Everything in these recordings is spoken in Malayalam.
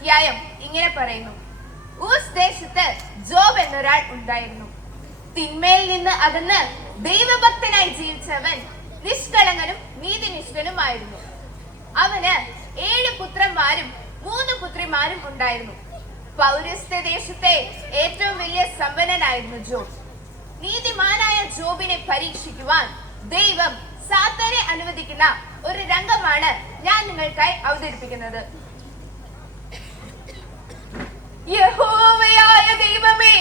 അധ്യായം ഇങ്ങനെ പറയുന്നു. ഊസ് ദേശത്ത് ജോബ് എന്നൊരാൾ ഉണ്ടായിരുന്നു. തിന്മയിൽ നിന്ന് അകന്ന് ദൈവഭക്തനായി ജീവിച്ചവൻ നിഷ്കളങ്കനും നീതിനിഷ്ഠനുമായിരുന്നു. അവന് 7 പുത്രന്മാരും 3 പുത്രിമാരും ഉണ്ടായിരുന്നു. പൗരസ്ത്യ ദേശത്തെ ഏറ്റവും വലിയ സമ്പന്നനായിരുന്നു ജോബ്. നീതിമാനായ ജോബിനെ പരീക്ഷിക്കുവാൻ ദൈവം സാത്താനെ അനുവദിക്കുന്ന ഒരു രംഗമാണ് ഞാൻ നിങ്ങൾക്കായി അവതരിപ്പിക്കുന്നത്. യഹോവയായ ദൈവമേ,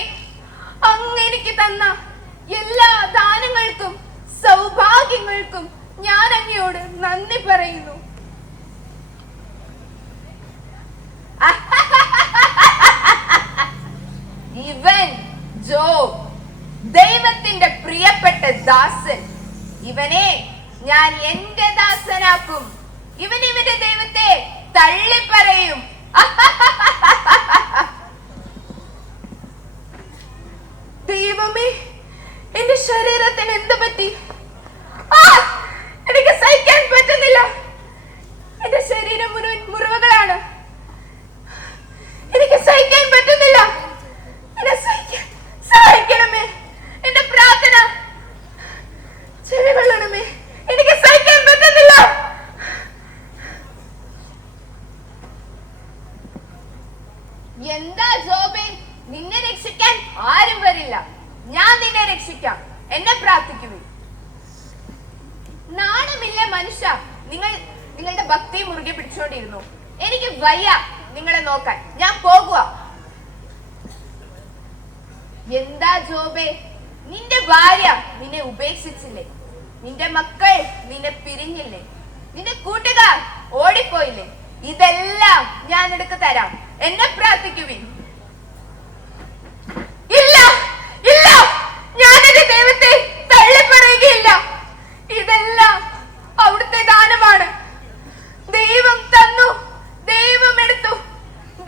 അങ്ങ് എനിക്ക് തന്ന എല്ലാ ദാനങ്ങൾക്കും സൗഭാഗ്യങ്ങൾക്കും ഞാൻ അങ്ങയോട് നന്ദി പറയുന്നു. ഇവൻ ജോബ്, ദൈവത്തിന്റെ പ്രിയപ്പെട്ട ദാസൻ. ഇവനെ ഞാൻ എന്റെ ദാസനാക്കും. ഇവൻ ഇവന്റെ ദൈവത്തെ തള്ളിപ്പറയും. ദൈവമേ, എന്റെ ശരീരത്തിന് എന്ത് പറ്റി? എനിക്ക് സഹിക്കാൻ പറ്റുന്നില്ല. എന്റെ ശരീരം മുഴുവൻ മുറിവുകളാണ്. എനിക്ക് സഹിക്കാൻ പറ്റുന്നില്ല. എന്നെ സഹായിക്കണമേ. എന്റെ പ്രാർത്ഥന ചെവികൊള്ളണമേ. എനിക്ക് സഹിക്കാൻ പറ്റുന്നില്ല. എന്താ ജോബേ, നിന്നെ രക്ഷിക്കാൻ ആരും വരില്ല. ഞാൻ നിന്നെ രക്ഷിക്കാം. എന്നെ പ്രാർത്ഥിക്കുവിൻ. നാണമില്ല മനുഷ്യ, നിങ്ങളുടെ ഭക്തി മുറുകെ പിടിച്ചുകൊണ്ടിരുന്നു. എനിക്ക് വയ്യ നിങ്ങളെ നോക്കാൻ. ഞാൻ പോകുക. എന്താ ജോബേ, നിന്റെ ഭാര്യ നിന്നെ ഉപേക്ഷിച്ചില്ലേ? നിന്റെ മക്കൾ നിന്നെ പിരിഞ്ഞില്ലേ? നിന്റെ കൂട്ടുകാർ ഓടിപ്പോയില്ലേ? ഇതെല്ലാം ഞാൻ എടുക്ക് തരാം. എന്നെ പ്രാർത്ഥിക്കുവിൻ. ഇല്ല ഇല്ല, ഞാൻ എന്റെ ദൈവത്തെ തള്ളിപ്പറയുകയില്ല. ഇതെല്ലാം അവിടുത്തെ ദാനമാണ്. ദൈവം തന്നു, ദൈവം എടുത്തു.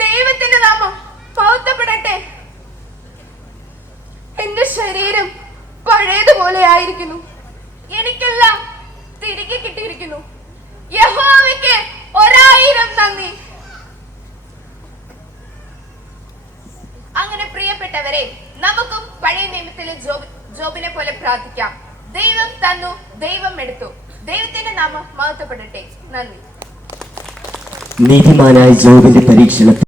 ദൈവത്തിന്റെ നാമം മഹത്വപ്പെടട്ടെ. എന്റെ ശരീരം പഴയതുപോലെ ആയിരിക്കുന്നു. എനിക്കെല്ലാം തിരികെ കിട്ടിയിരിക്കുന്നു. യഹോവയ്ക്ക് 1000 നന്ദി. അങ്ങനെ പ്രിയപ്പെട്ടവരെ, നമുക്കും പഴയ നിയമത്തിലെ ജോബിനെ പോലെ പ്രാർത്ഥിക്കാം. ദൈവം തന്നു, ദൈവം എടുത്തു. ദൈവത്തിന്റെ നാമം മഹത്വപ്പെടട്ടെ. നന്ദി. നീതിമാനായ ജോബിന്റെ പരീക്ഷണത്തിൽ